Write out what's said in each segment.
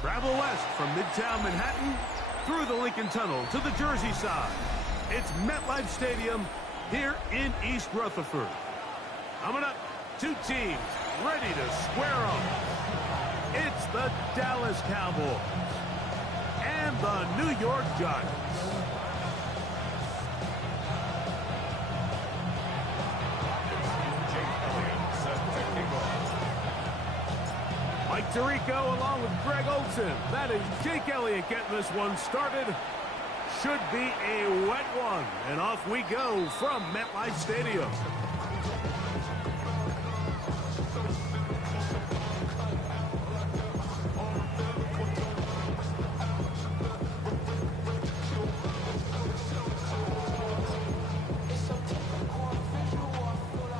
Travel west from Midtown Manhattan through the Lincoln Tunnel to the Jersey side. It's MetLife Stadium here in East Rutherford. Coming up, two teams ready to square off. It's the Dallas Cowboys and the New York Giants. Mike Tirico along with Greg Olson. That is Jake Elliott getting this one started. Should be a wet one. And off we go from MetLife Stadium.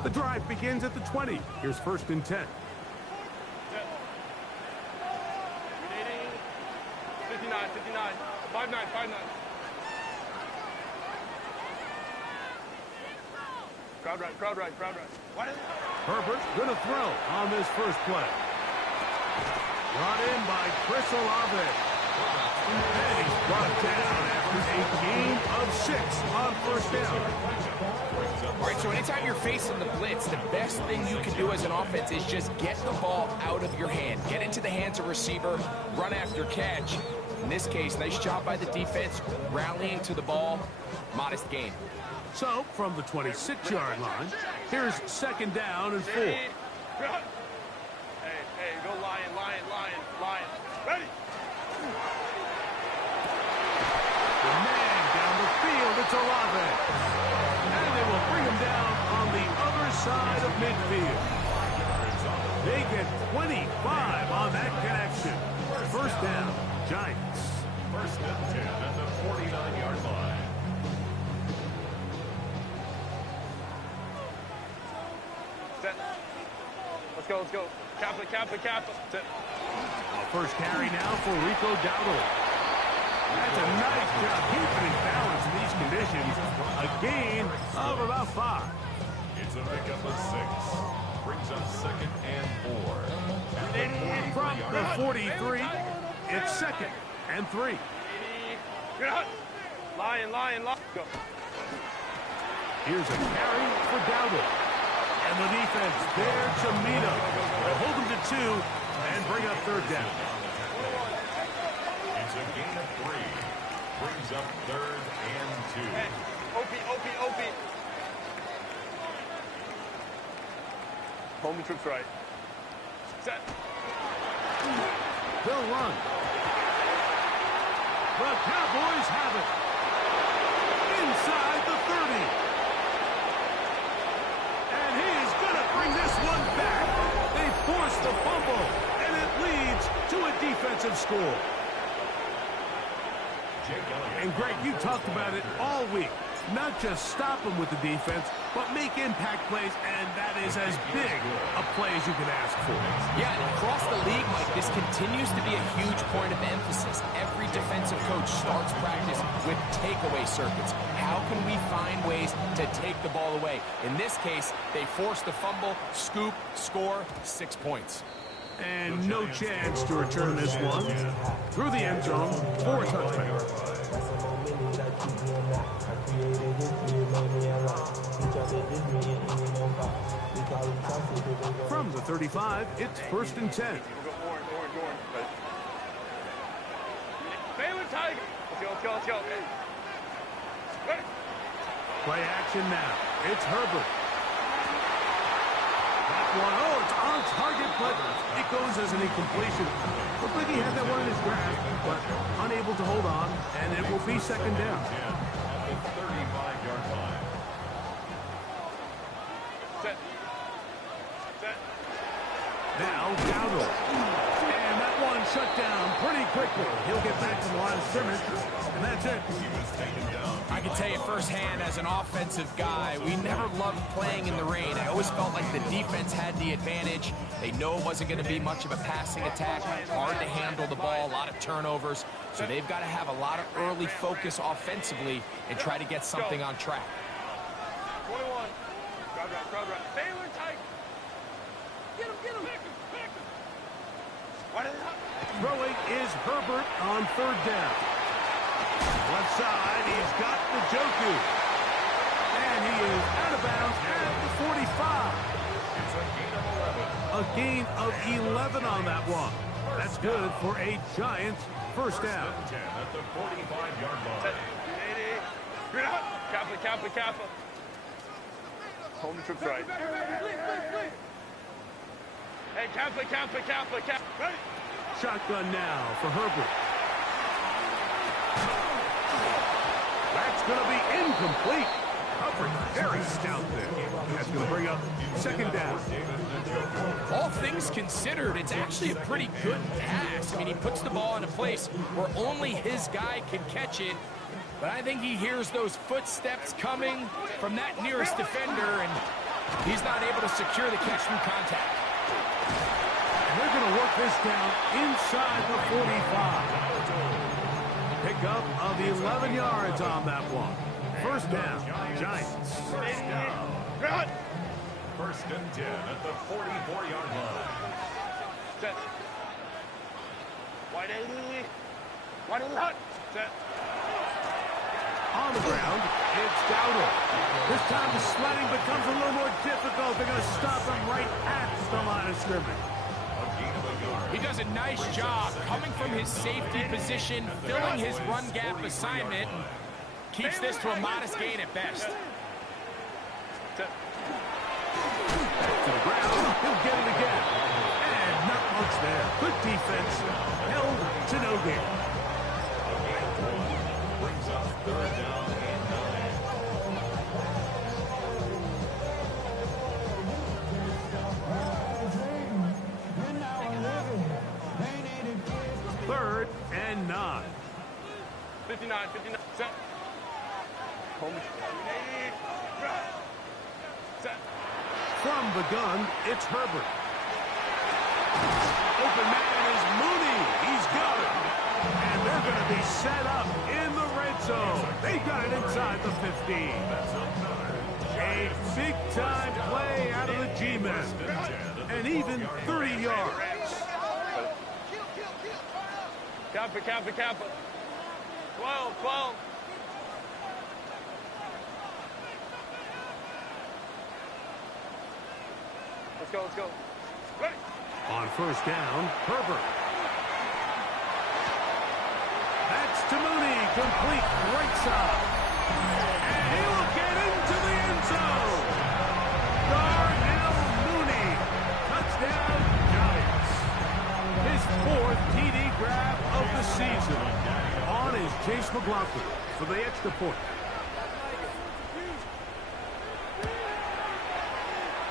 The drive begins at the 20. Here's 1st and 10. 59, 5-9. Crowd right. Herbert's going to throw on this first play. Brought in by Chris Olave. And he's brought down after a gain of 6 on 1st down. All right, so anytime you're facing the blitz, the best thing you can do as an offense is just get the ball out of your hand. Get into the hands of receiver, run after catch. In this case, nice job by the defense, rallying to the ball, modest gain. So, from the 26-yard line, here's 2nd down and 4. Hey, go Lion. Ready? The man down the field, it's Olave. And they will bring him down on the other side of midfield. They get 25 on that connection. 1st down, Giants. 1st and 10 at the 49-yard line. Set. Let's go. Cap. Set. First carry now for Rico Dowdle. That's a nice job keeping his balance in these conditions. A gain of about 5. It's a pickup of 6. Brings up 2nd and 4. From the 43, it's 2nd and 3. Lion. Go. Here's a carry for Dowdle. And the defense there to meet him. They'll hold him to 2 and bring up 3rd down. It's a gain of 3. Brings up 3rd and 2. Hey, OP. Homie trips right. Set. They'll run. The Cowboys have it. Inside the 30. And he's going to bring this one back. They force the fumble, and it leads to a defensive score. And Greg, you talked about it all week. Not just stop them with the defense, but make impact plays, and that is as big a play as you can ask for. Yeah, and across the league, Mike, this continues to be a huge point of emphasis. Every defensive coach starts practice with takeaway circuits. How can we find ways to take the ball away? In this case, they force the fumble, scoop, score, 6 points. And no chance to return this one through the end zone for a touchdown. From the 35, it's 1st and 10. Orange. Baylor Tiger. Let's go. Ready? Play action now. It's Herbert. That one, it's on target, but it goes as an incompletion. Looked like he had that one in his grasp, but unable to hold on, and it will be 2nd down. At the 35-yard line. Set. Now, Dowdle. And that one shut down pretty quickly. He'll get back to the line of scrimmage, and that's it. He was taken down. I can tell you firsthand as an offensive guy, we never loved playing in the rain. I always felt like the defense had the advantage. They know it wasn't going to be much of a passing attack, hard to handle the ball, a lot of turnovers. So they've got to have a lot of early focus offensively and try to get something on track. 21. Crowd right. Baylor Tiger. Get him. Throwing is Herbert on third down. Left side, he's got Njoku. And he is out of bounds at the 45. It's a gain of 11. A gain of 11 on that one. That's good for a Giants first down. 10 at the 45-yard line. Kappa. Home trip's right. Hey, Kappa. Shotgun now for Herbert. That's going to be incomplete. Coverage very stout there. That's going to bring up second down. All things considered, it's actually a pretty good pass. I mean, he puts the ball in a place where only his guy can catch it. But I think he hears those footsteps coming from that nearest defender, and he's not able to secure the catch from contact. And they're going to work this down inside the 45. Pickup of 11 yards on that one. First down, Giants. First and 10 at the 44-yard line. Set. Wide 80. Set. On the ground, it's Dowdle. This time the sledding becomes a little more difficult. They're going to stop him right at the line of scrimmage. He does a nice job coming from his safety position, filling his run gap assignment, and keeps this to a modest gain at best. Set. Back to the ground. He'll get it again. And not much there. Good defense. Held to no gain. Brings up third down and 9. Third and 9. 59. Set. Home. Set. From the gun, it's Herbert. Open man is Mooney. He's got it. And they're going to be set up in the red zone. They got it inside the 15. A big-time play out of the G-men. And even 30 yards. Kappa. 12. Let's go. Ready. On first down, Herbert. That's to Mooney, complete right side. And he will get into the end zone. Darnell Mooney, touchdown Giants. His fourth TD grab of the season. On is Chase McLaughlin for the extra point.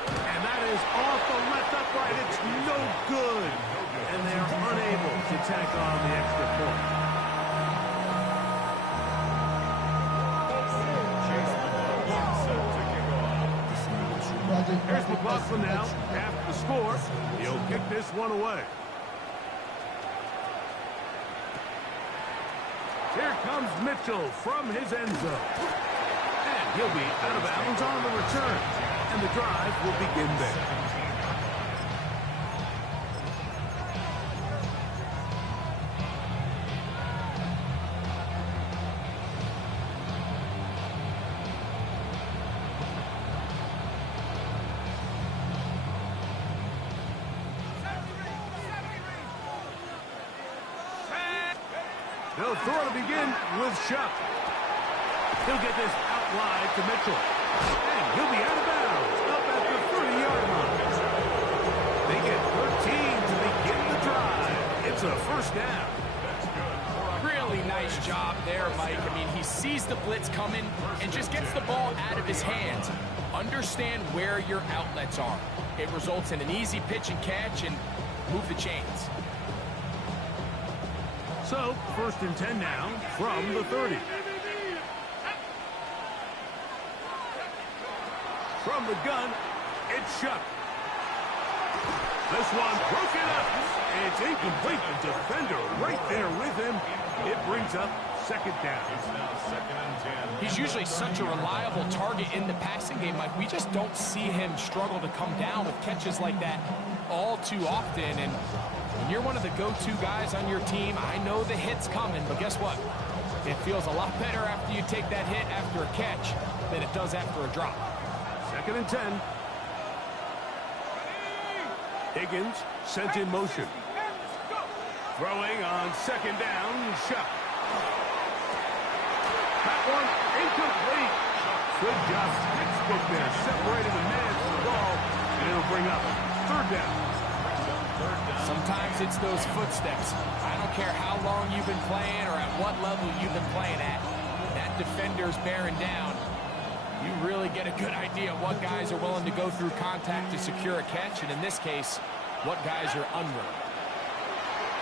And that is off the left upright. It's no good. And they are unable to tack on the extra point. Here's McLaughlin now. After the score, he'll kick this one away. Here comes Mitchell from his end zone. And he'll be out of bounds on the return. And the drive will begin there. They'll throw to begin with Shuck. He'll get this out wide to Mitchell. And he'll be out of bounds up at the 30-yard line. They get 13 to begin the drive. It's a first down. Really nice job there, Mike. I mean, he sees the blitz coming and just gets the ball out of his hands. Understand where your outlets are. It results in an easy pitch and catch and move the chains. So, first and 10 now from the 30. From the gun, it's Shuck. This one broken up. It's incomplete. The defender right there with him. It brings up second down. He's usually such a reliable target in the passing game, Mike. We just don't see him struggle to come down with catches like that all too often. And When you're one of the go-to guys on your team, I know the hit's coming, but guess what? It feels a lot better after you take that hit after a catch than it does after a drop. 2nd and 10. Higgins sent in motion. Throwing on 2nd down, Shuck. That one incomplete. Good job, stick there, separating the man from the ball, and it'll bring up 3rd down. Sometimes it's those footsteps. I don't care how long you've been playing or at what level you've been playing at. That defender's bearing down. You really get a good idea of what guys are willing to go through contact to secure a catch, and in this case, what guys are unwilling.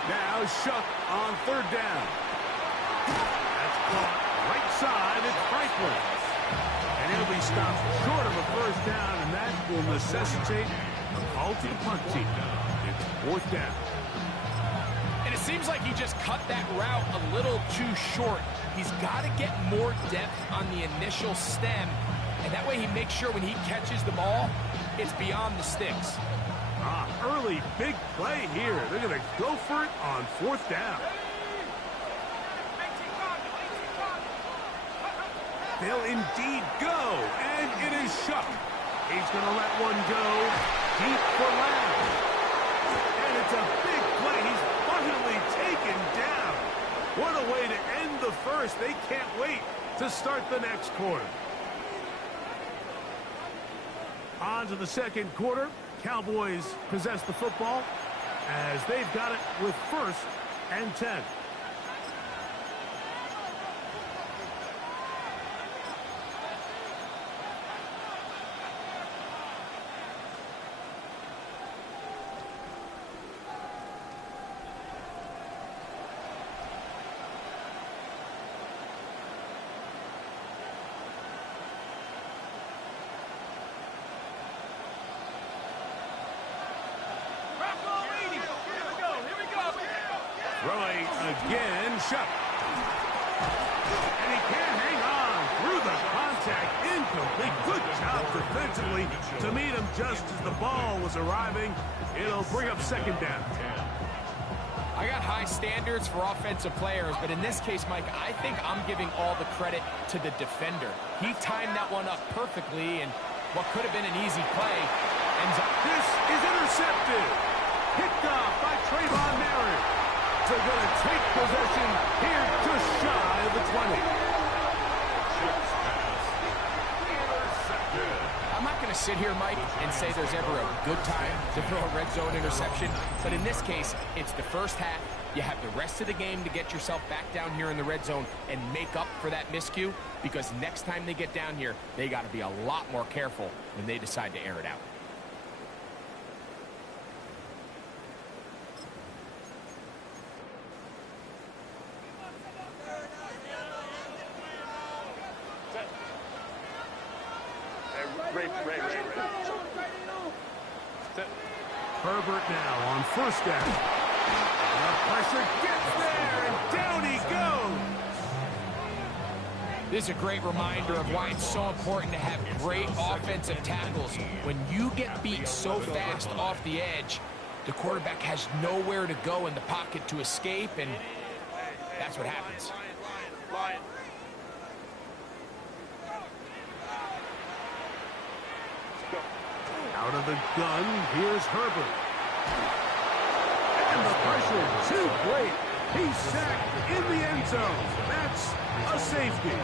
Now Shuck on 3rd down. That's caught right side. It's Franklin. And he'll be stopped short of a 1st down, and that will necessitate a call to the punt team. It's 4th down. And it seems like he just cut that route a little too short. He's got to get more depth on the initial stem, and that way he makes sure when he catches the ball, it's beyond the sticks. Early big play here. They're going to go for it on 4th down. They'll indeed go, and it is Shuck. He's going to let one go deep for Lamb. And it's a big play. He's finally taken down. What a way to end the first. They can't wait to start the next quarter. On to the 2nd quarter. Cowboys possess the football as they've got it with 1st and 10. Throwing again, Shuck. And he can't hang on through the contact. Incomplete. Good job defensively to meet him just as the ball was arriving. It'll bring up 2nd down. I got high standards for offensive players, but in this case, Mike, I think I'm giving all the credit to the defender. He timed that one up perfectly, and what could have been an easy play ends up. This is intercepted. Picked off by Trayvon Merritt. They're going to take possession here just shy of the 20. I'm not going to sit here, Mike, and say there's ever a good time to throw a red zone interception, but in this case, it's the first half. You have the rest of the game to get yourself back down here in the red zone and make up for that miscue, because next time they get down here, they got to be a lot more careful when they decide to air it out. Herbert now on 1st down. The pressure gets there, and down he goes. This is a great reminder of why it's so important to have great offensive tackles. When you get beat so fast off the edge, the quarterback has nowhere to go in the pocket to escape, and that's what happens. Out of the gun, here's Herbert. And the pressure too great. He's sacked in the end zone. That's a safety.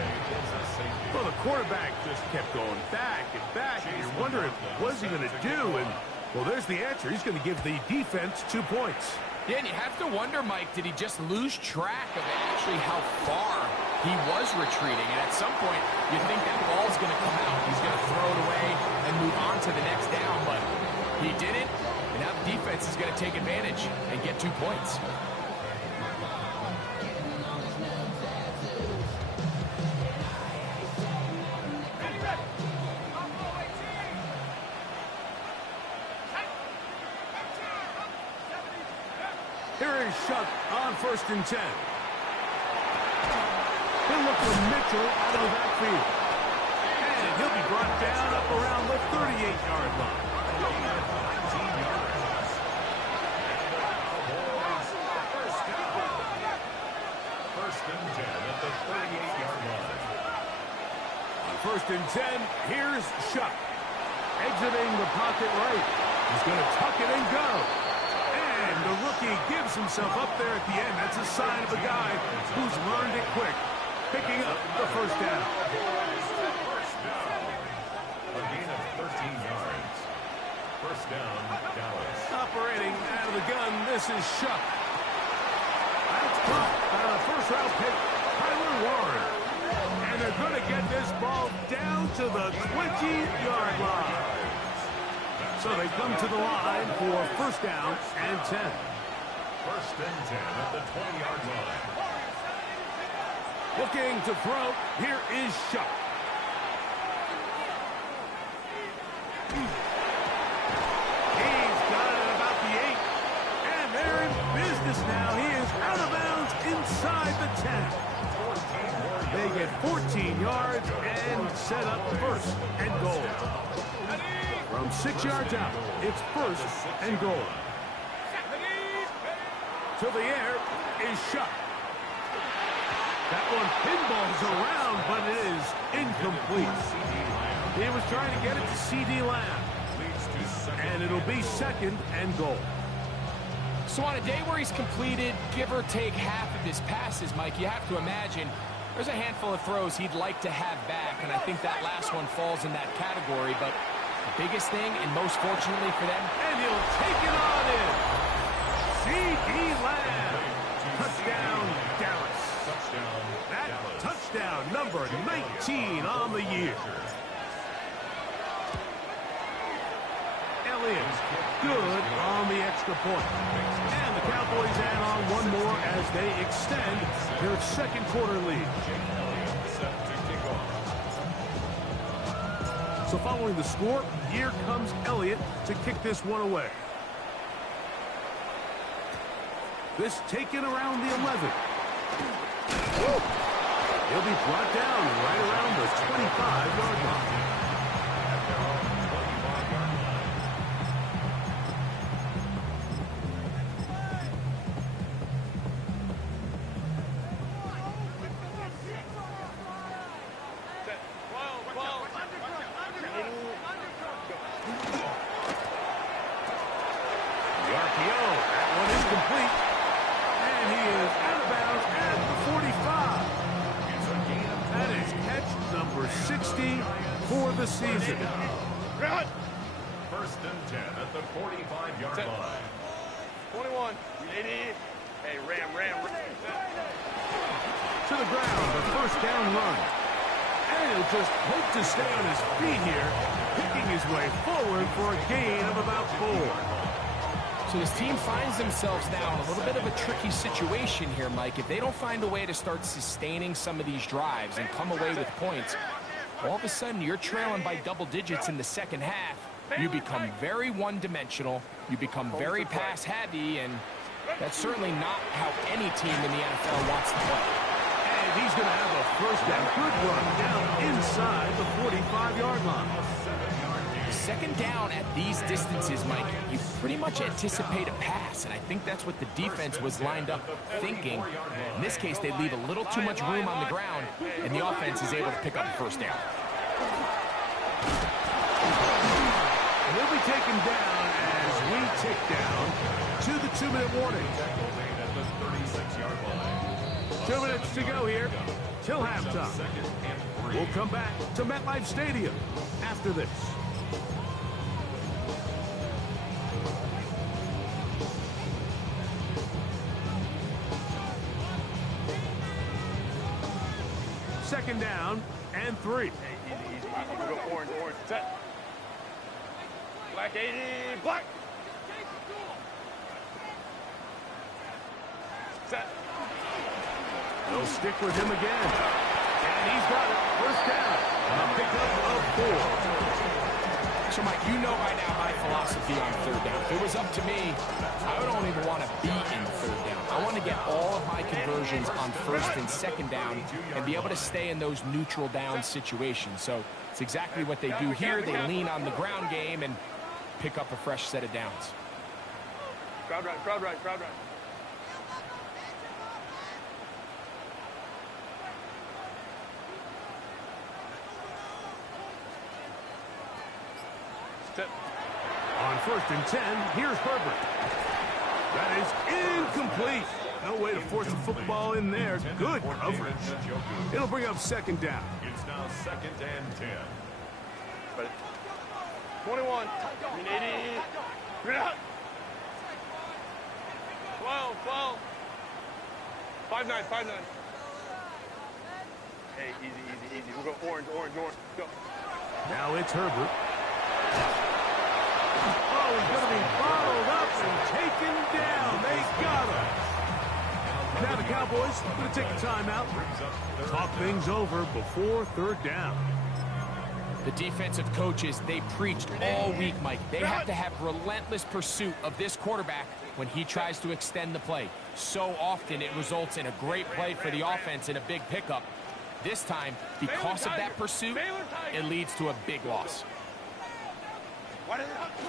Well, the quarterback just kept going back and back, and you're wondering, what's he going to do? And, well, there's the answer. He's going to give the defense 2 points. Yeah, and you have to wonder, Mike, did he just lose track of actually how far he was retreating? And at some point, you think that ball's going to come out. He's going to throw it away and move on to the next down, but he didn't. And now the defense is going to take advantage and get 2 points. Here is Shuck on 1st and 10. He'll look for Mitchell out of the backfield. And he'll be brought down up around the 38-yard line. 19 yards. First and 10. Here's Shuck. Exiting the pocket right. He's going to tuck it and go. And the rookie gives himself up there at the end. That's a sign of a guy who's learned it quick. Picking up the first down. A gain of 13 yards. First down, Dallas. Operating out of the gun, this is Shuck. That's caught by the first-round pick, Tyler Warren. And they're going to get this ball down to the 20-yard line. So they come to the line for first down and 10. First and 10 at the 20-yard line. Looking to throw, here is Shuck. He's got it about the 8. And they're in business now. He is out of bounds inside the 10. They get 14 yards and set up first and goal. From 6 yards out, it's first and goal. To the air is Shuck. That one pinballs around, but it is incomplete. He was trying to get it to C.D. Lamb. And it'll be second and goal. So on a day where he's completed, give or take half of his passes, Mike, you have to imagine there's a handful of throws he'd like to have back, and I think that last one falls in that category. But the biggest thing, and most fortunately for them, and he'll take it on in. C.D. Lamb. Touchdown, Dallas. That touchdown, number 19 on the year. Elliott, good on the extra point. And the Cowboys add on one more as they extend their second quarter lead. So following the score, here comes Elliott to kick this one away. This taken around the 11. He'll be brought down right around the 25-yard line. The RPO, that one is complete. And he is out of bounds at the 45. That is catch number 60 for the season. First and 10 at the 45-yard line. 21. 80. Hey, ram. To the ground, the first down run. And he'll just hope to stay on his feet here, picking his way forward for a gain of about 4. so this team finds themselves now in a little bit of a tricky situation here, Mike. If they don't find a way to start sustaining some of these drives and come away with points, all of a sudden you're trailing by double digits in the second half. You become very one-dimensional. You become very pass-heavy, and that's certainly not how any team in the NFL wants to play. And he's going to have a first down. Good run down inside the 45-yard line. Second down at these distances, Mike, you pretty much anticipate a pass, and I think that's what the defense was lined up thinking. In this case, they leave a little too much room on the ground, and the offense is able to pick up a first down. He'll be taken down as we tick down to the 2-minute warning. 2 minutes to go here till halftime. We'll come back to MetLife Stadium after this. Second down and 3. Hey, easy. We go orange. Set. Black 80. Black. Set. They'll stick with him again. And he's got it. First down. A pickup of 4. So, Mike, you know by now my philosophy on third down. If it was up to me, I don't even want to be in third down. I want to get all of my conversions on first and second down and be able to stay in those neutral down situations. So it's exactly what they do here. They lean on the ground game and pick up a fresh set of downs. Crowd right. Set. On 1st and 10, here's Herbert. That is incomplete. No way to force the football in there. Good coverage. It'll bring up 2nd down. It's now 2nd and 10. Ready. 21. 80. Bring it out. 12. 12. 5-9. 5-9. Hey, easy. We'll go orange. Go. Now it's Herbert. Oh, he's going to be followed up and taken down. They got him. Now the Cowboys going to take a timeout. Talk things over before 3rd down. The defensive coaches, they preached all week, Mike. They have to have relentless pursuit of this quarterback when he tries to extend the play. So often it results in a great play for the offense and a big pickup. This time, because of that pursuit, it leads to a big loss.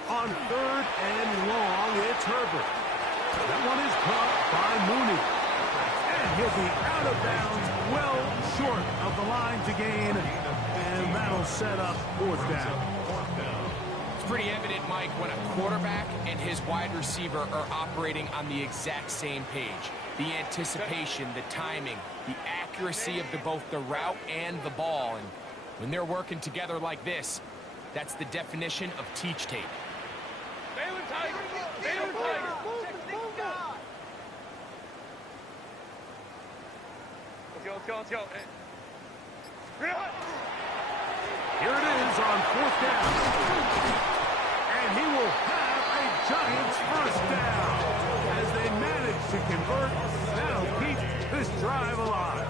On 3rd and long, it's Herbert. That one is caught by Mooney. And he'll be out of bounds, well short of the line to gain. And that'll set up 4th down. It's pretty evident, Mike, when a quarterback and his wide receiver are operating on the exact same page. The anticipation, the timing, the accuracy of both the route and the ball. And when they're working together like this, that's the definition of teach tape. Let's go. Hey. Here it is on 4th down. And he will have a Giants 1st down. As they manage to convert, that'll keep this drive alive.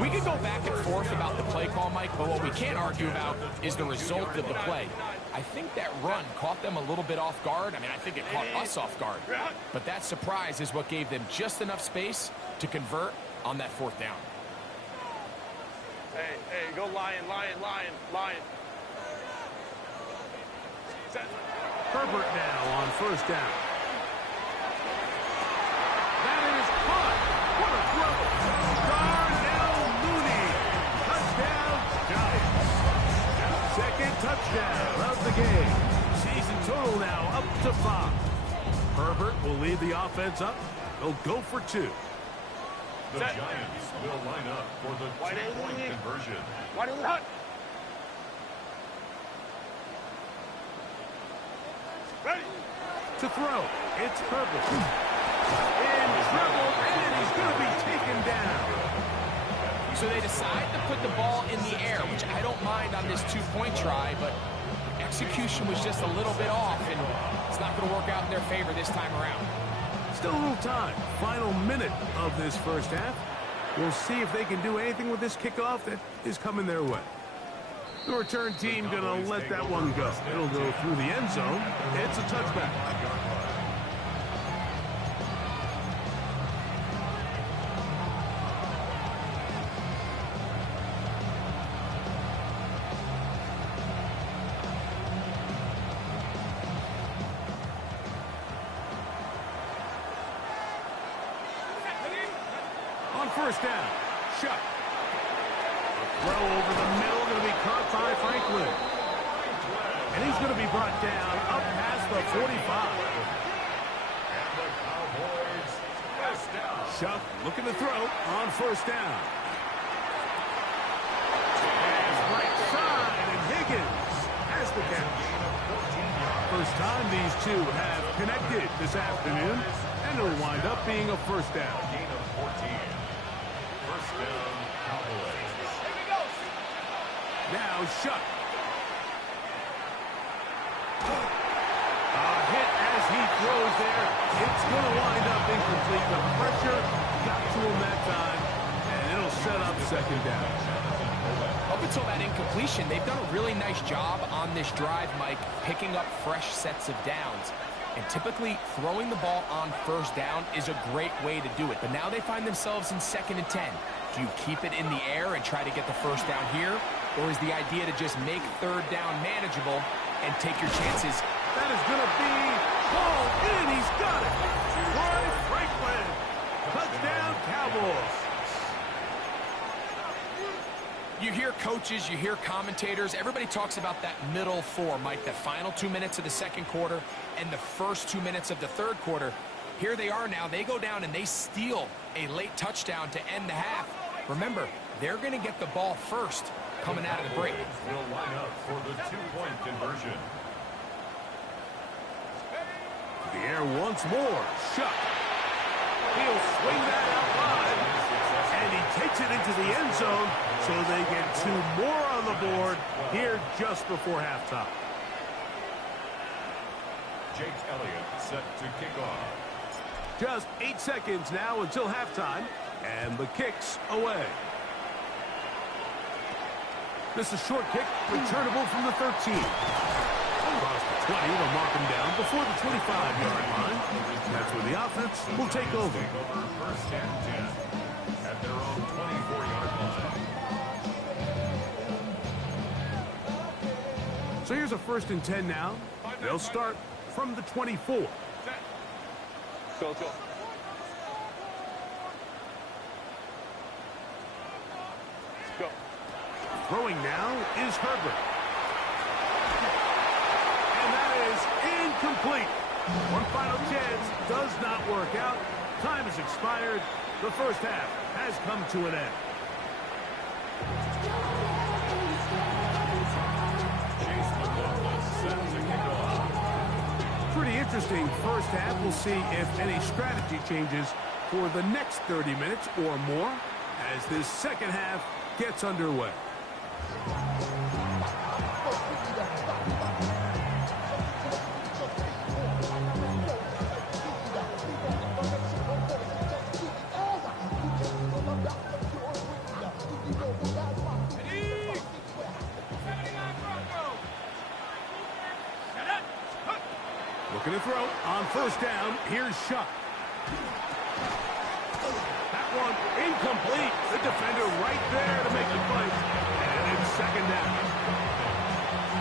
We could go back and forth about the play call, Mike, but what we can't argue about is the result of the play. I think that run caught them a little bit off guard. I mean, I think it caught us off guard. But that surprise is what gave them just enough space to convert on that 4th down. Hey, go lion. Set. Herbert now on 1st down. That is caught. What a throw. Darnell Mooney. Touchdown, Giants. 2nd touchdown of the game. Season total now up to 5. Herbert will lead the offense up. They'll go for 2. The Giants will line up for the 2-point conversion. Ready. To throw, it's Herbert. In trouble, and he's going to be taken down. So they decide to put the ball in the air, which I don't mind on this 2-point try, but execution was just a little bit off, and it's not going to work out in their favor this time around. Still a little time. Final minute of this 1st half. We'll see if they can do anything with this kickoff that is coming their way. The return team going to let that one go. It'll go through the end zone. It's a touchback. On 1st down, Shuck. A throw over the middle, going to be caught by Franklin. And he's going to be brought down up past the 45. And the Cowboys first down. Shuck looking to throw on 1st down. Pass right side, and Higgins has the catch. First time these two have connected this afternoon, and it'll wind up being a 1st down. Gain of 14. First down, Cowboys. Now Shuck. A hit as he throws there. It's going to wind up incomplete. The pressure got to him that time, and it'll set up 2nd down. Up until that incompletion, they've done a really nice job on this drive, Mike, picking up fresh sets of downs. And typically, throwing the ball on 1st down is a great way to do it. But now they find themselves in 2nd and 10. Do you keep it in the air and try to get the 1st down here? Or is the idea to just make 3rd down manageable and take your chances? That is going to be hauled in. He's got it. Troy Franklin. Touchdown, Cowboys. you hear coaches, you hear commentators, everybody talks about that middle four, Mike, the final 2 minutes of the second quarter and the first 2 minutes of the third quarter. Here they are now. They go down and they steal a late touchdown to end the half. Remember, they're going to get the ball first coming out of the break. Will line up for the two-point conversion. The air once more. Shuck. He'll swing that out wide. And he takes it into the end zone, so they get 2 more on the board here just before halftime. Jake Elliott set to kick off. Just 8 seconds now until halftime, and the kick's away. This is a short kick, returnable from the 13. Across the 20, they'll mark him down before the 25-yard line. That's where the offense will take over. First and 10 at their own 24-yard line. So here's a 1st and 10 now. They'll start from the 24. Go. Go. Throwing now is Herbert. And that is incomplete. One final chance does not work out. Time has expired. The first half has come to an end. Pretty interesting first half. We'll see if any strategy changes for the next 30 minutes or more as this second half gets underway. Looking to throw on first down. Here's Shuck. That one incomplete. The defender right there to make the play. And it's second down.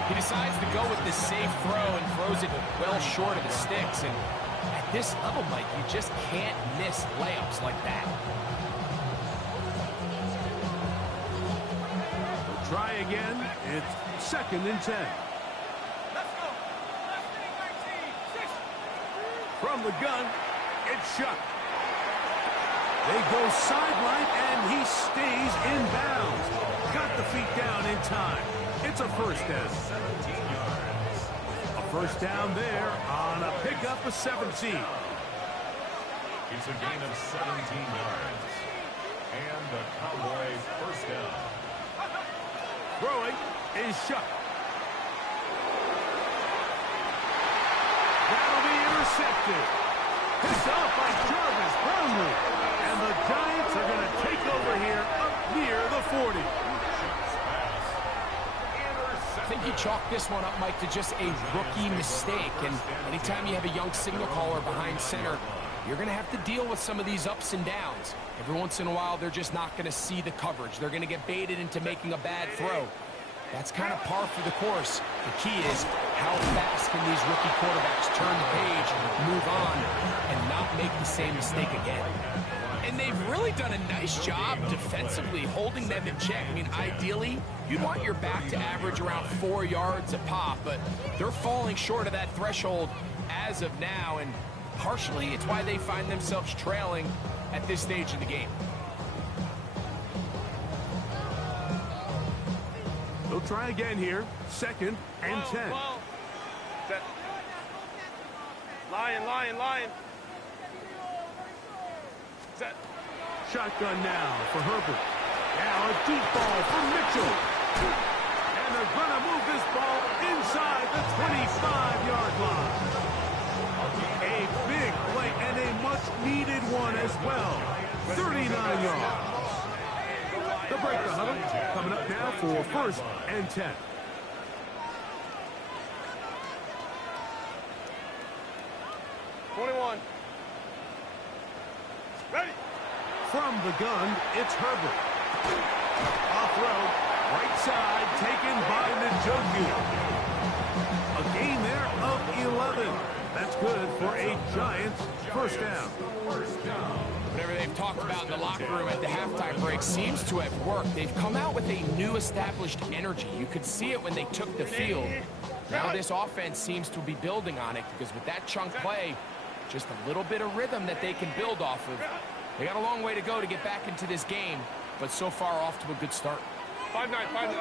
He decides to go with the safe throw and throws it well short of the sticks. And at this level, Mike, you just can't miss layups like that. Try again. It's 2nd and 10. From the gun, it's Shuck. They go sideline, and he stays in bounds. Got the feet down in time. It's a first down. A first down there on a pickup of 17. It's a gain of 17 yards. And the Cowboys first down. Throwing is Shuck. That'll be intercepted. Picked off by Jarvis Brownlee. And the Giants are going to take over here up near the 40. I think you chalk this one up, Mike, to just a rookie mistake. And anytime you have a young signal caller behind center, you're going to have to deal with some of these ups and downs. Every once in a while, they're just not going to see the coverage. They're going to get baited into making a bad throw. That's kind of par for the course. The key is how fast can these rookie quarterbacks turn the page, move on, and not make the same mistake again. And they've really done a nice job defensively holding them in check. I mean, ideally, you'd want your back to average around 4 yards a pop, but they're falling short of that threshold as of now, and partially it's why they find themselves trailing at this stage of the game. They'll try again here. 2nd and 10. Set. Lion. Set. Shotgun now for Herbert. Now a deep ball for Mitchell. And they're going to move this ball inside the 25-yard line. A big play and a much-needed one as well. 39 yards. They'll break the huddle. Coming up now for 1st and 10. Ready. From the gun, it's Herbert. Off road, right side, taken by Njoku. A gain there of 11. That's good for a Giants first down. Whenever they've talked talked about in the locker room at the halftime break seems to have worked. They've come out with a new established energy. You could see it when they took the field. Now this offense seems to be building on it because with that chunk play, just a little bit of rhythm that they can build off of. They got a long way to go to get back into this game, but so far off to a good start. 5-9, 5-9.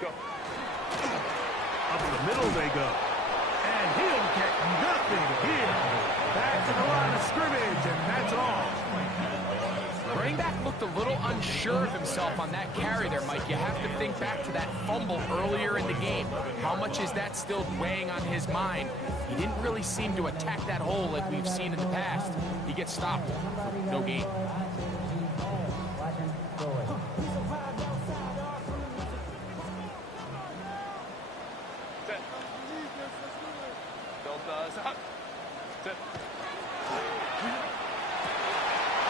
Go. Up the middle they go. And he'll get nothing here. Back to the line of scrimmage, and that's all. Running back looked a little unsure of himself on that carry there, Mike. You have to think back to that fumble earlier in the game. How much is that still weighing on his mind? He didn't really seem to attack that hole like we've seen in the past. He gets stopped. No gain.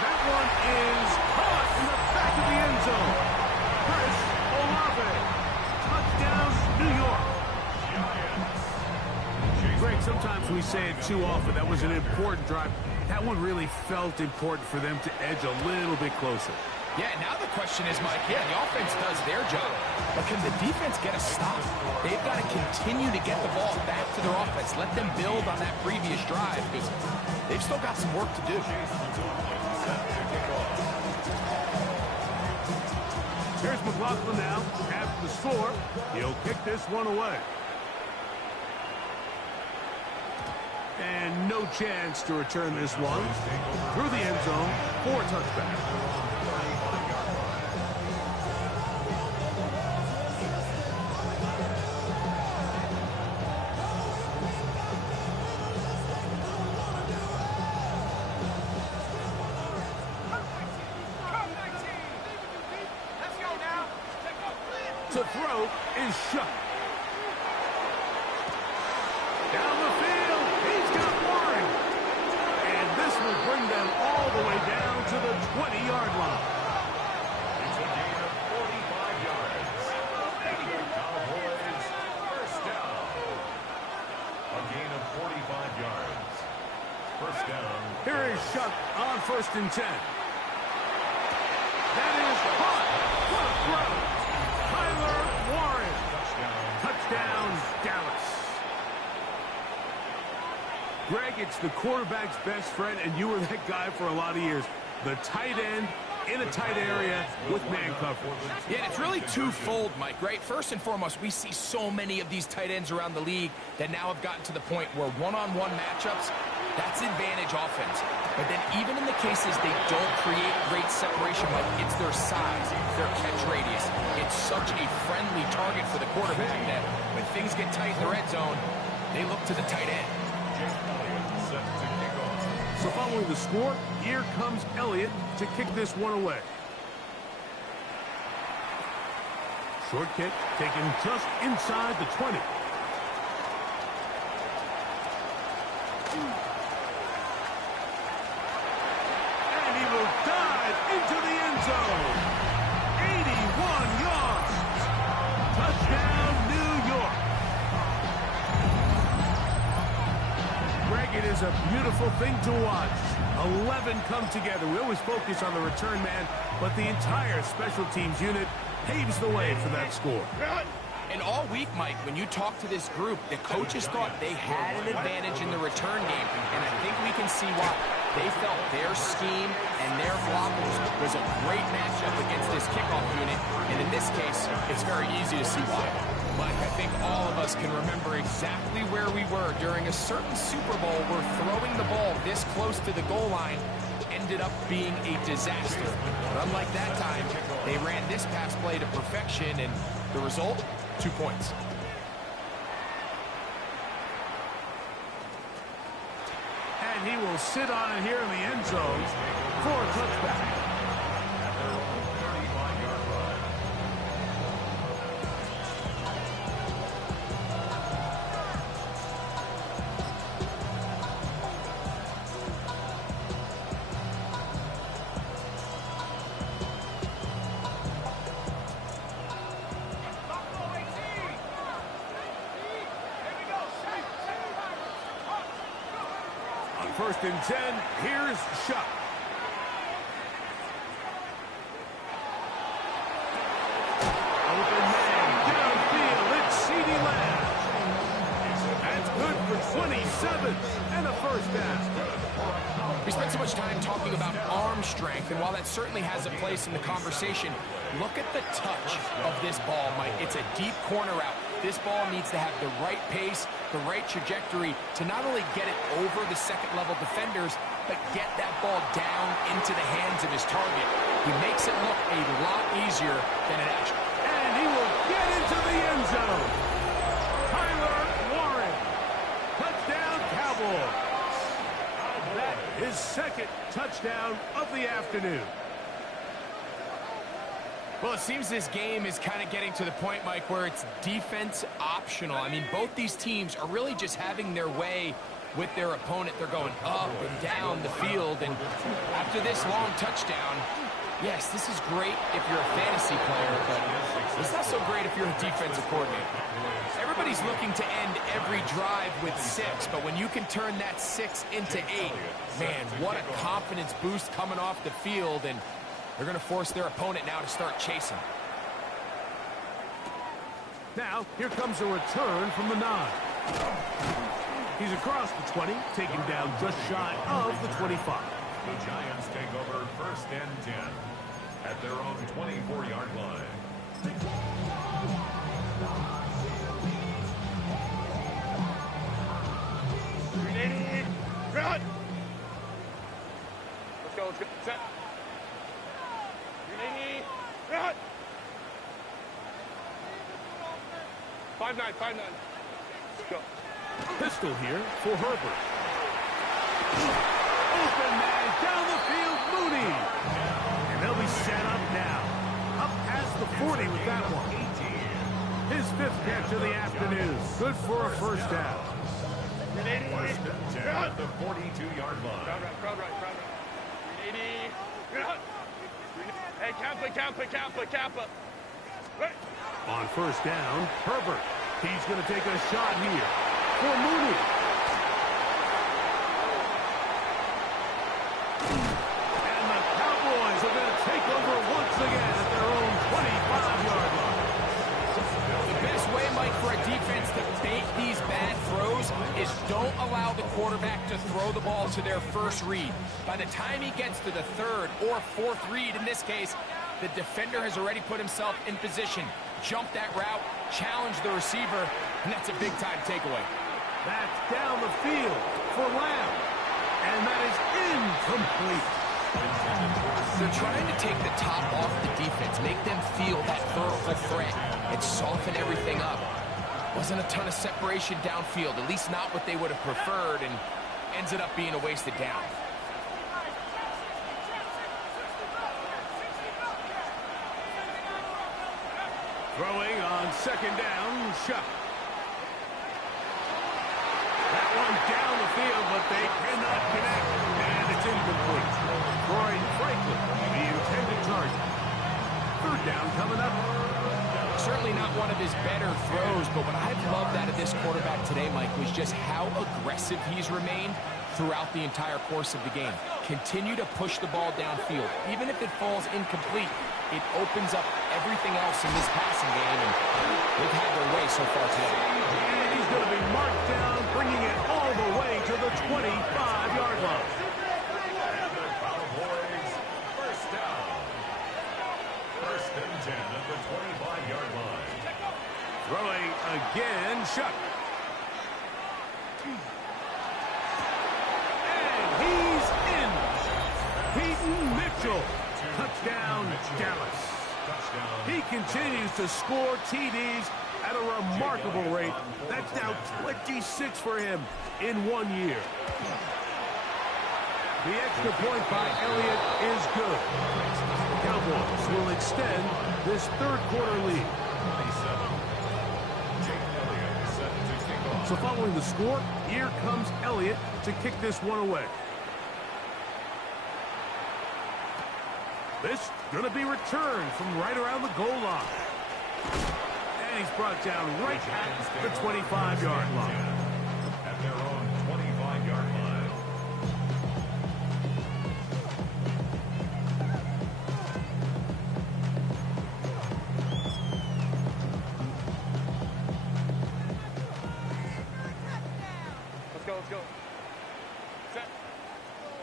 That one is caught in the back of the end zone. Chris Olave. Touchdown, New York. Greg, sometimes we say it too often. That was an important drive. That one really felt important for them to edge a little bit closer. Yeah, now the question is, Mike, the offense does their job, but can the defense get a stop? They've got to continue to get the ball back to their offense. Let them build on that previous drive because they've still got some work to do. Here's McLaughlin now. After the score, he'll kick this one away. And no chance to return this one. Through the end zone for a touchback. To throw is shut. Down the field, he's got one. And this will bring them all the way down to the 20-yard line. It's a gain of 45 yards. Cowboys first down. A gain of 45 yards. First down. Here is Shuck on 1st and 10. That is caught. What a throw. Warren. Touchdown, Dallas. Greg, it's the quarterback's best friend, and you were that guy for a lot of years. The tight end in a tight area with man coverage. Yeah, it's really twofold, Mike, right? First and foremost, we see so many of these tight ends around the league that now have gotten to the point where one-on-one matchups, that's advantage offense. But then even in the cases they don't create great separation, Mike, it's their size, their catch radius. It's such a friendly target for the quarterback that when things get tight in the red zone, they look to the tight end. So following the score, here comes Elliott to kick this one away. Short kick taken just inside the 20. And he will dive into the end zone. 81 yards. Touchdown, New York. Greg, it is a beautiful thing to watch. 11 come together. We always focus on the return man, but the entire special teams unit paves the way for that score. And all week, Mike, when you talk to this group, the coaches thought they had an advantage in the return game, and I think we can see why. They felt their scheme and their blockers was a great matchup against this kickoff unit, and in this case, it's very easy to see why. Mike, I think all of us can remember exactly where we were during a certain Super Bowl where throwing the ball this close to the goal line ended up being a disaster. But unlike that time, they ran this pass play to perfection, and the result, 2 points. And he will sit on it here in the end zone for a touchback. 1st and 10. Here's Shuck. Open man downfield. It's CeeDee Lamb. That's good for 27 and a first down. We spent so much time talking about arm strength, and while that certainly has a place in the conversation, look at the touch of this ball, Mike. It's a deep corner route. This ball needs to have the right pace, the right trajectory to not only get it over the second-level defenders, but get that ball down into the hands of his target. He makes it look a lot easier than it actually. And he will get into the end zone. Tyler Warren. Touchdown, Cowboys. That is second touchdown of the afternoon. Well, it seems this game is kind of getting to the point, Mike, where it's defense optional. I mean, both these teams are really just having their way with their opponent. They're going up and down the field, and after this long touchdown, yes, this is great if you're a fantasy player, but it's not so great if you're a defensive coordinator. Everybody's looking to end every drive with 6, but when you can turn that 6 into 8, man, what a confidence boost coming off the field, and they're going to force their opponent now to start chasing. Now, here comes a return from the 9. He's across the 20, taken down just shy of the 25. The Giants take over 1st and 10 at their own 24-yard line. Run! Let's go, let's go. Set. Run! 5-9, 5-9. Let's go. Pistol here for Herbert. Open man down the field, Mooney. And they'll be set up now. Up past the 40 with that one. His 5th catch of the afternoon. Good for a first down. 1st and 10 at the 42-yard line. Crowd right. 380. Run! Hey, Kappa. Right. On 1st down, Herbert. He's going to take a shot here for Mooney. And the Cowboys are going to take over once again at their own 25-yard line. The best way, Mike, for a defense to bait these bad throws is don't allow the quarterback to throw the ball to their first read. By the time he gets to the 3rd or 4th read, in this case, the defender has already put himself in position. Jump that route, challenge the receiver, and that's a big-time takeaway. That's down the field for Lamb. And that is incomplete. They're trying to take the top off the defense, make them feel that vertical threat, and soften everything up. Wasn't a ton of separation downfield, at least not what they would have preferred, and ends it up being a wasted down. Throwing on 2nd down, Shuck. That one down the field, but they cannot connect, and it's incomplete. Troy Franklin, the intended target. 3rd down coming up. Certainly not one of his better throws, but what I've loved out of this quarterback today, Mike, was just how aggressive he's remained throughout the entire course of the game. Continue to push the ball downfield. Even if it falls incomplete, it opens up everything else in this passing game, and they've had their way so far today. And he's going to be marked down, bringing it all the way to the 25-yard line. And the Cowboys, 1st down. 1st and 10 at the 25-yard line. Throwing again, Shuck. And he's in. Peyton Mitchell. Touchdown, Dallas. He continues to score TDs at a remarkable rate. That's now 26 for him in 1 year. The extra point by Elliott is good. Cowboys will extend this 3rd quarter lead. So following the score, here comes Elliott to kick this one away. This going to be returned from right around the goal line. And he's brought down right at the 25-yard line. At their own 25-yard line. let's go. Set.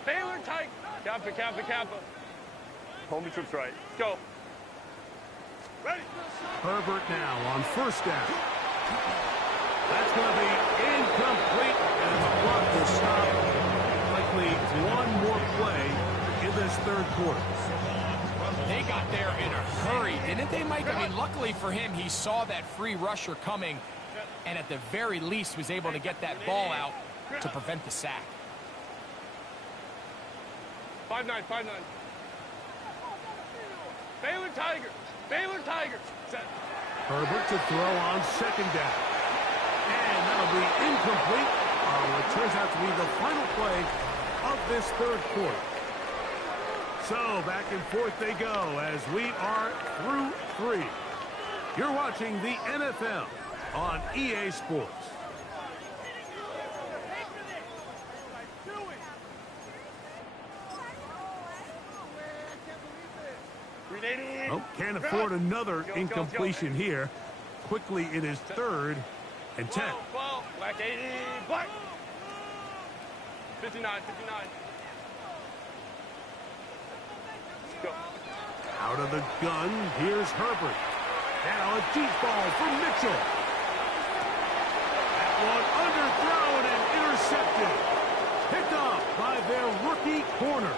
Baylor tight. Kappa, Kappa, Kappa. Hold me trips right. Let's go. Ready. Herbert now on first down. That's going to be incomplete, and it's brought to stop. Likely one more play in this third quarter. They got there in a hurry, didn't they, Mike? I mean, luckily for him, he saw that free rusher coming, and at the very least was able to get that ball out to prevent the sack. 5-9, 5-9. Baylor Tiger. Baylor Tiger. Set. Herbert to throw on second down. And that'll be incomplete on what turns out to be the final play of this third quarter. So back and forth they go as we are through 3. You're watching the NFL on EA Sports. Oh, can't afford another incompletion here. Quickly it is 3rd and 10. Black 80. Black. 59, 59. Go. Out of the gun, here's Herbert. Now a deep ball from Mitchell. That one underthrown and intercepted. Picked off by their rookie corner.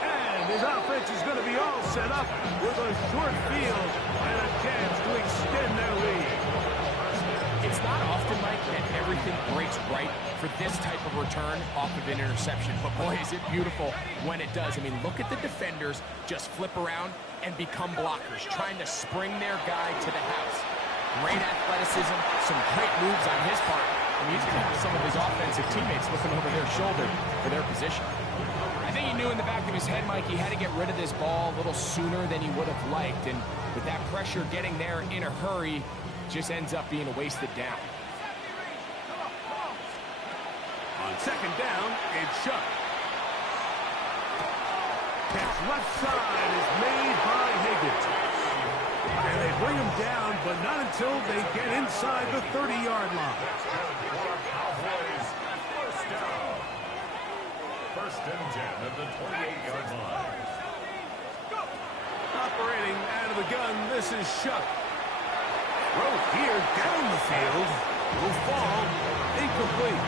And his offense is going to be all set up with a short field and a chance to extend their lead. It's not often, Mike, that everything breaks right for this type of return off of an interception. But, boy, is it beautiful when it does. I mean, look at the defenders just flip around and become blockers, trying to spring their guy to the house. Great athleticism, some great moves on his part. I mean, he's got some of his offensive teammates looking over their shoulder for their position. I think he knew in the back of his head, Mike, he had to get rid of this ball a little sooner than he would have liked. And with that pressure getting there in a hurry, just ends up being a wasted down. On second down, it's Shuck. Catch left side is made by Higgins. And they bring him down, but not until they get inside the 30-yard line. Cowboys, first down. First and 10 at the 28-yard line. Operating out of the gun, this is Shuck. Throw here down the field. Will fall incomplete.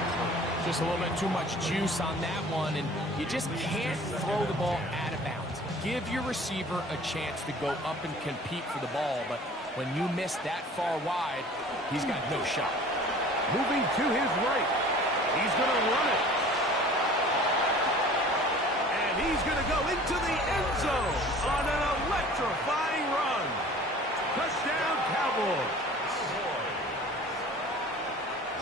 Just a little bit too much juice on that one, and you just can't throw the ball out of bounds. Give your receiver a chance to go up and compete for the ball, but when you miss that far wide, he's got no shot. Moving to his right. He's going to run it. And he's going to go into the end zone on an electrifying run. Touchdown, Cowboys.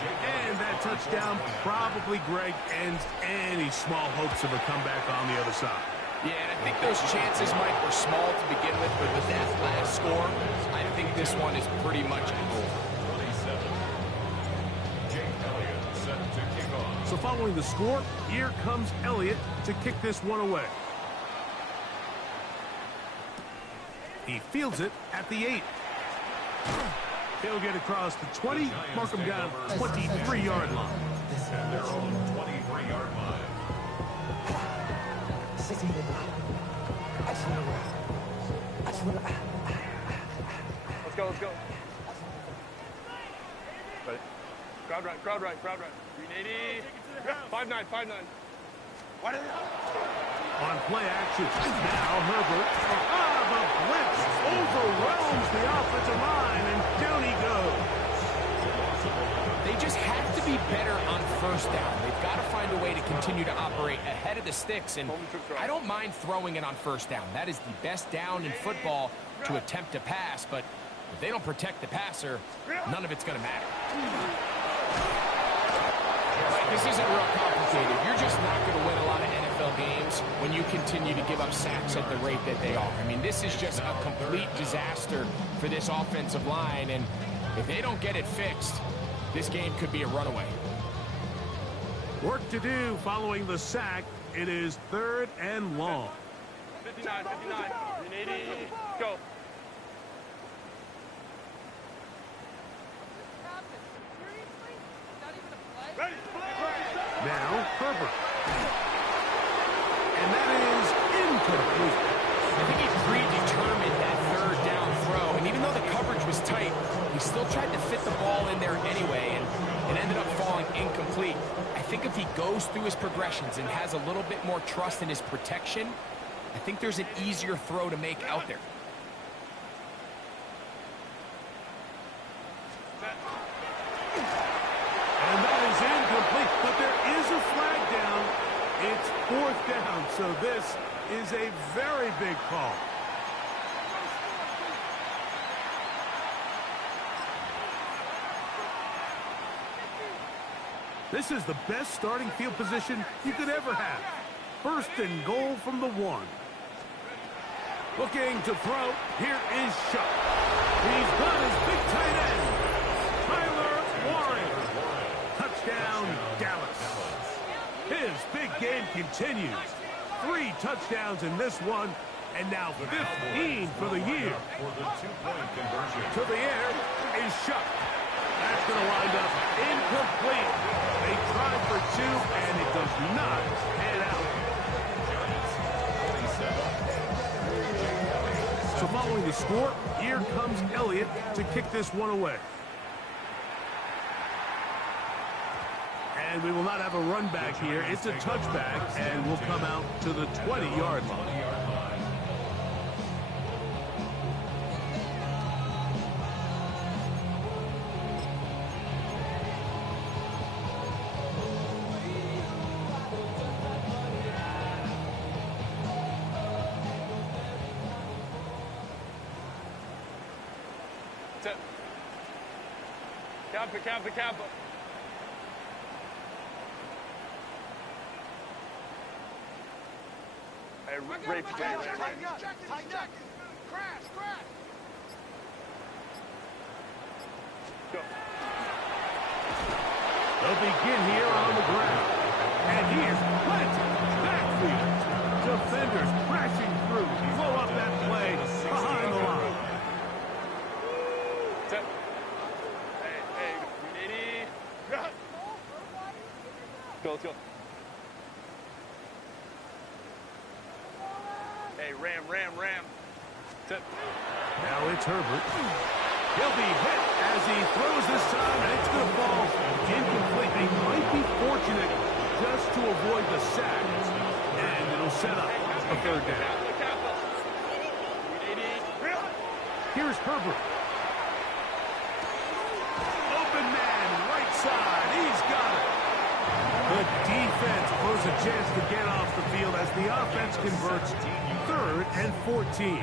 And that touchdown probably, Greg, ends any small hopes of a comeback on the other side. Yeah, and I think those chances, Mike, were small to begin with, but with that last score, I think this one is pretty much over. 27. Jake Elliott set to kick off. So following the score, here comes Elliott to kick this one away. He fields it at the 8. He'll get across the 20, mark him down 23-yard line. And their own 23-yard line. Let's go, let's go. Ready? Crowd right, crowd right, crowd right. 380. 5-9, 5-9. What is it? On play action, now Herbert, the blitz overwhelms the offensive line, and down he goes. They just have to be better on first down. They've got to find a way to continue to operate ahead of the sticks, and I don't mind throwing it on first down. That is the best down in football to attempt to pass, but if they don't protect the passer, none of it's going to matter. This isn't real complicated. You're just not going to win a lot of NFL games when you continue to give up sacks at the rate that they are. I mean, this is just a complete disaster for this offensive line, and if they don't get it fixed, this game could be a runaway. Work to do following the sack. It is 3rd and long. 59, 59. 380. Go. Ready? Now, Herbert. And that is incomplete. I think he predetermined that third down throw, and even though the coverage was tight, he still tried to fit the ball in there anyway, and it ended up falling incomplete. I think if he goes through his progressions and has a little bit more trust in his protection, I think there's an easier throw to make out there. And that is incomplete, but there is a flag down. It's fourth down, so this is a very big call. This is the best starting field position you could ever have. First and goal from the 1. Looking to throw. Here is Shuck. He's got his big tight end, Tyler Warren. Touchdown, Dallas. His big game continues. 3 touchdowns in this one, and now 15 for the year. For the two-point conversion. To the air is Shuck. That's going to wind up incomplete. They tried for 2, and it does not pan out. So following the score, here comes Elliott to kick this one away. And we will not have a run back here. It's a touchback, and we'll come out to the 20-yard line. Kappa. Hey, Ray, Crash. Go. They'll begin here on the ground. And he is planted. Backfield. Defenders crashing through. Blow up that play behind the line. Hey, ready? Go, let's go. Hey, ram. Now it's Herbert. He'll be hit as he throws this time, and it's going to fall incomplete. They might be fortunate just to avoid the sack, and it'll set up a third down. Here's Herbert. Open man, right side. He's got it. The defense blows a chance to get off the field as the offense converts 3rd and 14.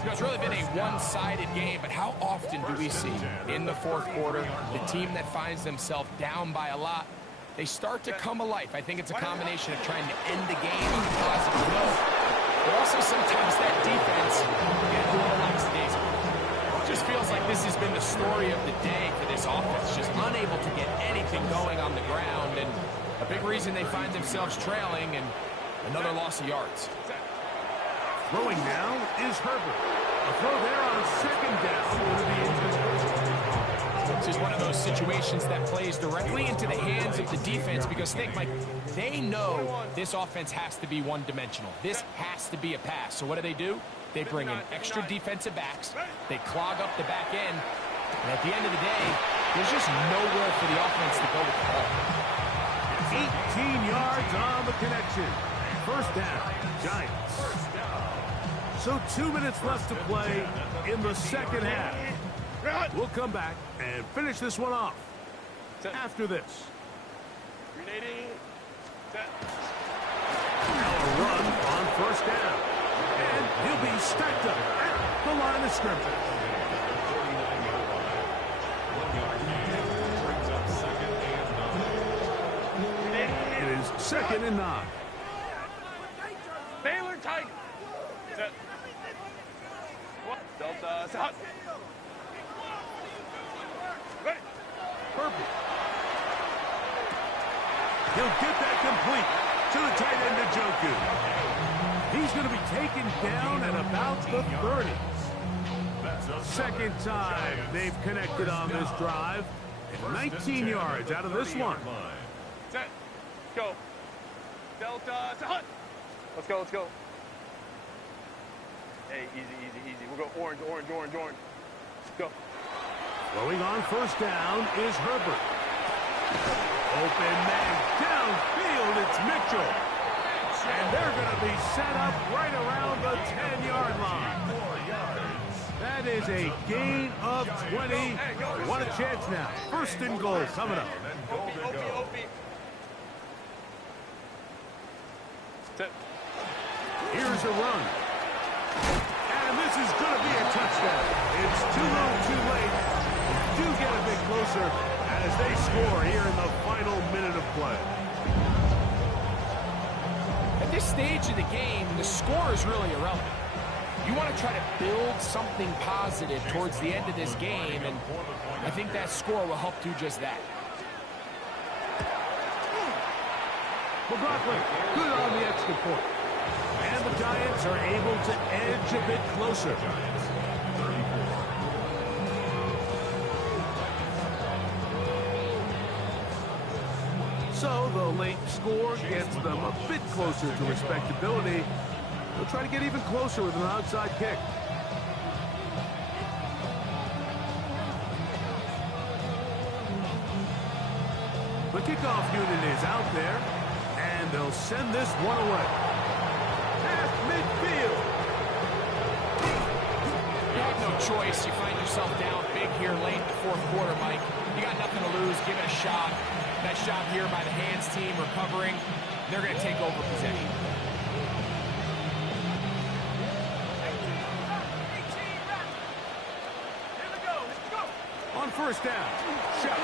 You know, it's really been a one-sided game, but how often do we see in the fourth quarter the team that finds themselves down by a lot, they start to come alive. I think it's a combination of trying to end the game on a positive note, but also sometimes that defense gets a little lackadaisical. It just feels like this has been the story of the day for this offense, just unable to get anything going on the ground, and a big reason they find themselves trailing and another loss of yards. Throwing now is Herbert. A throw there on 2nd down will be incomplete. This is one of those situations that plays directly into the hands of the defense because think, Mike, they know this offense has to be one-dimensional. This has to be a pass. So what do? They bring in extra defensive backs. They clog up the back end. And at the end of the day, there's just nowhere for the offense to go with the ball. 18 yards on the connection. First down, Giants. So 2 minutes left to play in the second half. We'll come back and finish this one off after this. Now a run on first down. And he'll be stacked up at the line of scrimmage. It is 2nd and 9. Baylor Tiger. Delta South. Ready. Herbert. He'll get that complete to the tight end, Njoku. He's going to be taken down at about the 30s. Second time they've connected on this drive. And 19 yards out of this one. Set. Go. Delta to hunt. Let's go, let's go. Hey, easy, easy, easy. We'll go orange, orange, orange, orange. Go. Throwing on first down is Herbert. Open man downfield, it's Mitchell. And they're going to be set up right around the 10-yard line. 4 yards. That is a gain of 20. What a chance now. First and goal coming up. And goal to go. Set. Here's a run. And this is going to be a touchdown. It's too little too late. Do get a bit closer as they score here in the final minute of play. At this stage of the game, the score is really irrelevant. You want to try to build something positive towards the end of this game, and I think that score will help do just that. McLaughlin, good on the extra point. And the Giants are able to edge a bit closer. So the late score gets them a bit closer to respectability. They'll try to get even closer with an outside kick. The kickoff unit is out there, and they'll send this one away. Past midfield. You have no choice. You find yourself down big here late in the fourth quarter, Mike. You got nothing to lose. Give it a shot. Nice job here by the hands team recovering. They're going to take over possession. On first down, shot.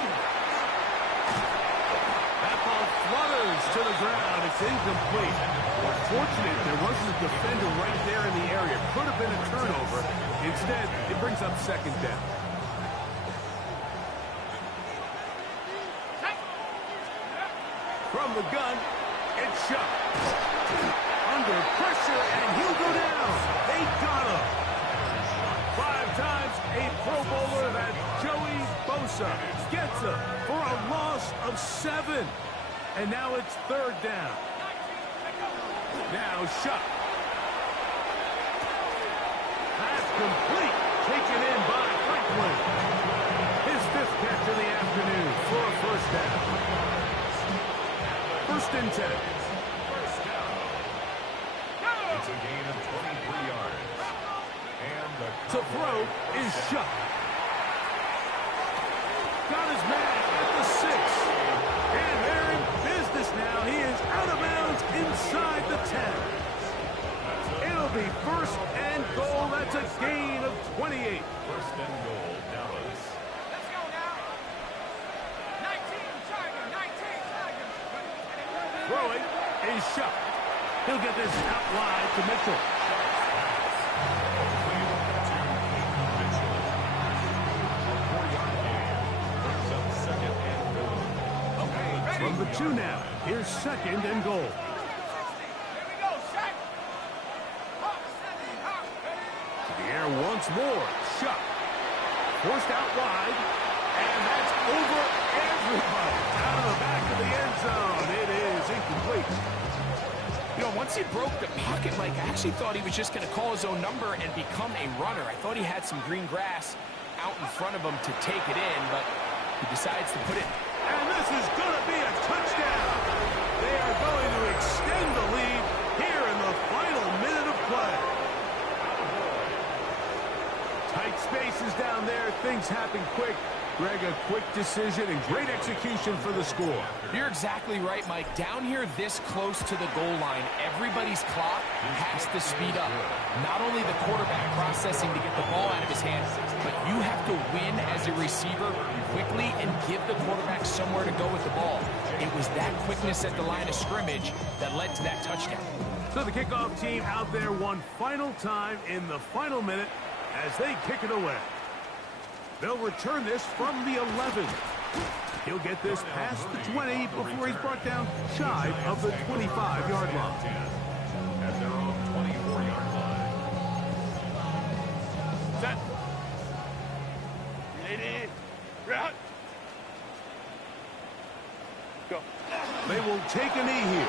That ball flutters to the ground. It's incomplete. Fortunate there wasn't a defender right there in the area. Could have been a turnover. Instead, it brings up second down. From the gun, it's shot. Under pressure, and he'll go down. They got him. 5 times a Pro Bowler, that Joey Bosa gets him for a loss of 7. And now it's third down. Now shot. That's complete. Taken in by Franklin. His 5th catch of the afternoon for a first down. First and 10. First down. It's a gain of 23 yards. And the To throw is shot. Got his man at the 6. And they're in business now. He is out of bounds inside the 10. It'll be first and goal. That's a gain of 28. first and goal, Dallas. Let's go now. 19, Tiger, 19, Tiger. Throwing is shot. He'll get this out wide to Mitchell. From the 2 now, here's second and goal. Here we go, set. Hop, hop. To the air once more. Shot. Forced out wide. And that's over everybody. Out of the back of the end zone. It is incomplete. You know, once he broke the pocket, Mike, I actually thought he was just going to call his own number and become a runner. I thought he had some green grass out in front of him to take it in, but he decides to put it. And this is going to be a touchdown. They are going to extend the lead here in the final minute of play. Tight spaces down there. Things happen quick. Greg, a quick decision and great execution for the score. You're exactly right, Mike. Down here this close to the goal line, everybody's clock has to speed up. Not only the quarterback processing to get the ball out of his hands, but you have to win as a receiver quickly and give the quarterback somewhere to go with the ball. It was that quickness at the line of scrimmage that led to that touchdown. So the kickoff team out there one final time in the final minute as they kick it away. They'll return this from the 11. He'll get this past the 20 before he's brought down shy of the 25-yard line. At their own 24-yard line. Set. Ready. Route. Go. They will take a knee here.